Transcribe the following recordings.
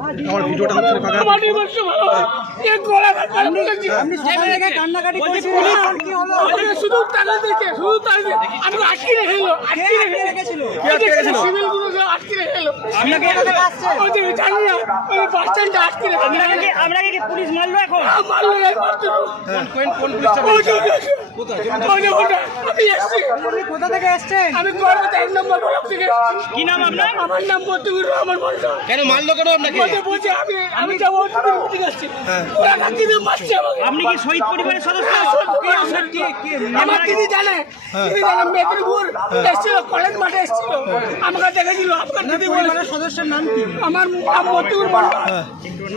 আমার ভিডিওটা হচ্ছে আপনাকে ওই বাস স্ট্যান্ডে আটকে আপনাকে কি পুলিশ মারলো এখন? মারলো না কোন কোন পুলিশটা ওই যে ওই যে ওটা আমি এসছি। আপনি কোথা থেকে এসছেন? আমি গর্বে এক নম্বর ব্লক থেকে কি নাম আপনার? আমার নাম বদ্দুর রহমান মন্ডল কেন মারলো কেন আপনাকে? বলছে বলছে আমি আমি যাব তুমি উঠে ওরা কাকি মারছে আমাকে। আপনি কি শহীদ পরিবারের সদস্য? আমার দিদি জানে। দিদি জানে মেদিনীপুর এসেছিল কলেজ মাঠে এসেছিল। আমাকে দেখেছিল আপনার দিদি বলে সদস্যের নাম কি? আমার নাম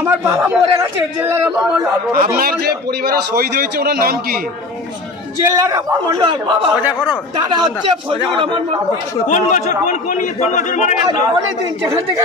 আমার বাবা। মরে গেছে জেলার আমার মন্ডল আপনার যে পরিবারের শহীদ হয়েছে ওনার নাম কি? জেলার আমার মন্ডল বাবা দাদা হচ্ছে ফজলুর রহমান। কোন বছর কোন কোন কোন বছর মারা গেল অনেকদিন যেখান থেকে